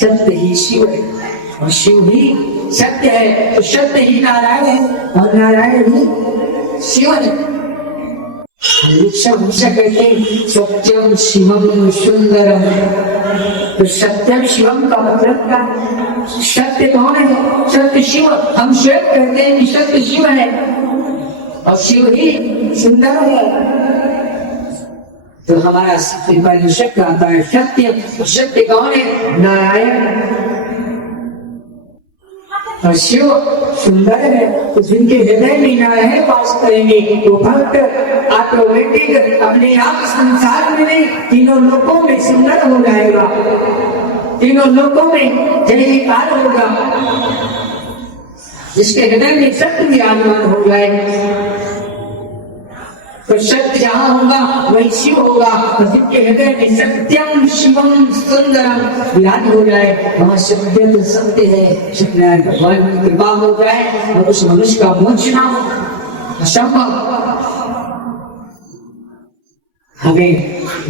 सत्य ही शिव है और शिव ही सत्य है, तो सत्य ही नारायण है और नारायण ही शिव है। कहते हैं सत्यम शिवम सुंदरम, तो सत्यम शिवम का मतलब क्या? सत्य कौन है? सत्य शिव। हम स्वयं कहते हैं कि सत्य शिव है और शिव ही सुंदर है। तो हमारा उपनिषद कहता है सत्य, सत्य कौन है? नारायण। और शिव सुंदर है, तो जिनके हृदय में नारायण वास करेंगे वो भक्त ऑटोमेटिक अपने आप संसार में नहीं, तीनों लोकों में सुंदर हो जाएगा, तीनों लोकों में जयकार होगा। जिसके हृदय में सत्य विराजमान हो जाए, तो सत्य जहाँ होगा वही शिव होगा। और जिसके हृदय में सत्यम शिवम सुंदरम विराज हो जाए, वहाँ सत्य तो सत्य है, सत्यनारायण भगवान की कृपा हो जाए और उस मनुष्य का मोक्ष ना हो, असंभव। हमें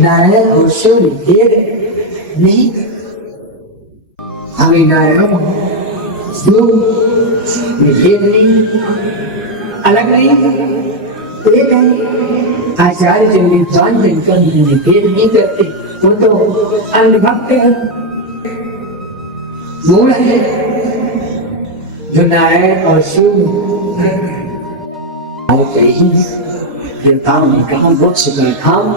नारायण और शिव भेद नहीं, हमें नारायण शिव भेद नहीं, अलग नहीं, एक है। आचार्य जो विद्वान जिनका भेद नहीं करते वो तो अंधभक्त है, मूढ़ है। जो नारायण और शिव देवताओं ने कहा मोक्ष का धाम,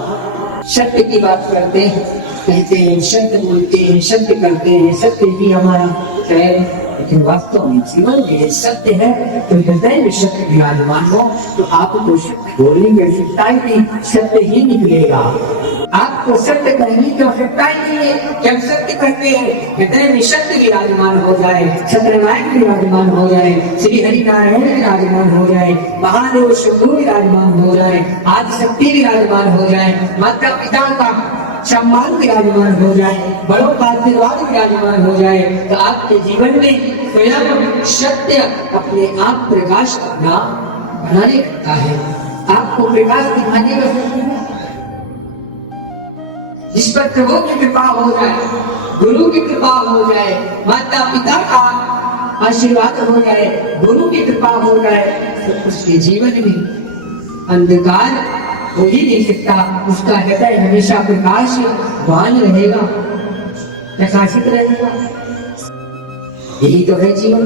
सत्य की बात करते हैं, कहते हैं सत्य बोलते हैं, सत्य करते हैं, सत्य ही हमारा है। लेकिन वास्तव में जीवन में सत्य है, तो हृदय में सत्य विराजमान हो तो आपको सत्य बोलने की आवश्यकता ही नहीं, सत्य ही निकलेगा। आपको सत्य कहने की आवश्यकता ही नहीं है। जब सत्य कहते हैं हृदय में सत्य विराजमान हो जाए, सत्यनारायण विराजमान हो जाए, श्री हरि नारायण विराजमान हो जाए, महादेव शंभु विराजमान हो जाए, आदि शक्ति विराजमान हो जाए, माता पिता का सम्मान विराजमान हो जाए, बड़ों का आशीर्वाद विराजमान हो जाए, तो आपके जीवन में स्वयं सत्य अपने आप प्रकाश अपना बनाने लगता है। आपको प्रकाश दिखाने का, जिस पर प्रभु की कृपा हो जाए, गुरु की कृपा हो जाए, माता पिता का आशीर्वाद हो जाए, गुरु की कृपा हो जाए, तो उसके जीवन में अंधकार हो ही नहीं सकता। उसका हृदय हमेशा प्रकाशवान रहेगा, प्रकाशित रहेगा। यही तो है जीवन।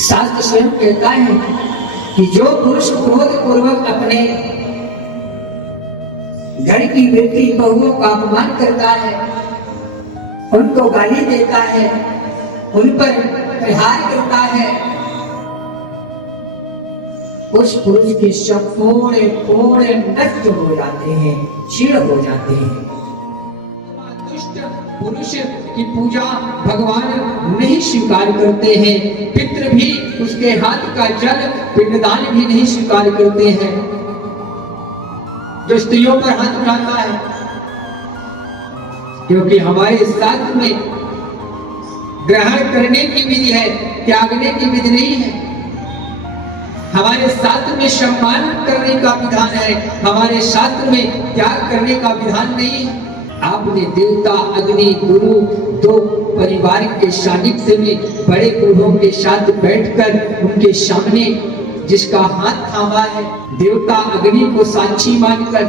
शास्त्र स्वयं कहता है कि जो पुरुष क्रोध पूर्वक अपने घर की बेटी बहुओं का अपमान करता है, उनको गाली देता है, उन पर प्रहार करता है, उस पुरुष के संपूर्ण पूर्ण नष्ट हो जाते हैं, क्षीण हो जाते हैं। दुष्ट पुरुष की पूजा भगवान नहीं स्वीकार करते हैं, पितृ भी उसके हाथ का जल पिंडदान भी नहीं स्वीकार करते हैं। जो स्त्रियों पर हाथ उठाता है, क्योंकि हमारे शास्त्र में ग्रहण करने की विधि है, त्यागने की विधि नहीं है। हमारे शास्त्र में सम्मान करने का विधान है, हमारे शास्त्र में त्याग करने का विधान नहीं है। आपने देवता, अग्नि, गुरु, दो परिवार के सानिध्य में बड़े बूढ़ों के साथ बैठकर उनके सामने जिसका हाथ थामा है, देवता अग्नि को साक्षी मानकर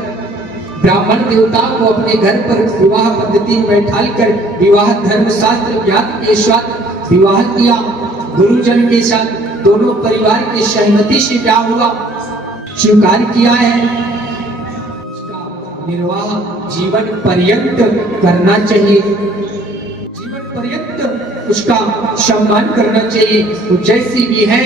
ब्राह्मण देवता को अपने घर पर विवाह पद्धति में बैठाकर विवाह धर्म शास्त्र ज्ञात के साथ विवाह किया, गुरुजन के साथ दोनों परिवार की सहमति से क्या हुआ, स्वीकार किया है, उसका निर्वाह जीवन पर्यंत करना चाहिए, जीवन पर्यंत उसका सम्मान करना चाहिए। वो जैसी भी है,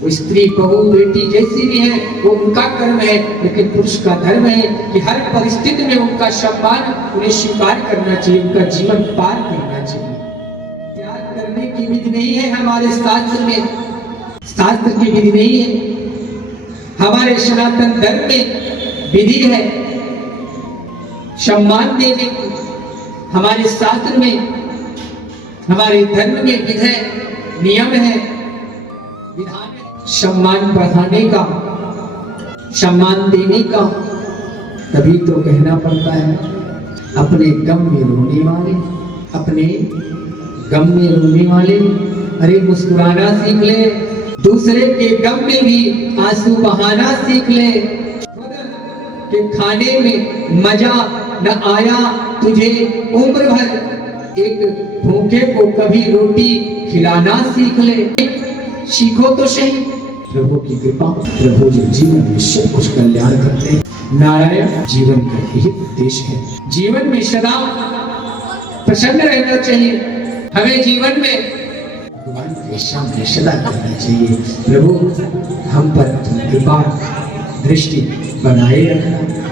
वो स्त्री बहू बेटी जैसी भी है, वो उनका कर्म है, लेकिन पुरुष का धर्म है कि हर परिस्थिति में उनका सम्मान उन्हें स्वीकार करना चाहिए, उनका जीवन पार करना चाहिए। करने की विधि नहीं है हमारे शास्त्र में, शास्त्र की विधि नहीं है। हमारे सनातन धर्म में विधि है सम्मान देने की, हमारे शास्त्र में, हमारे धर्म में विधि है, नियम है, विधान है सम्मान बढ़ाने का, सम्मान देने का। तभी तो कहना पड़ता है अपने गम में रोने वाले, अपने गम में रोने वाले, अरे मुस्कुराना सीख ले, दूसरे के गम में भी आंसू बहाना सीख ले। कि खाने में मजा न आया तुझे उम्र भर, एक भूखे को कभी रोटी खिलाना सीख ले। सीखो तो सही। प्रभु की कृपा, प्रभु जो जीवन में सब कुछ कल्याण करते हैं, नारायण जीवन का ही उद्देश्य है। जीवन में सदा प्रसन्न रहना चाहिए। हमें जीवन में भगवान के सामने सदा करना चाहिए, प्रभु हम पर कृपा दृष्टि बनाए रखना।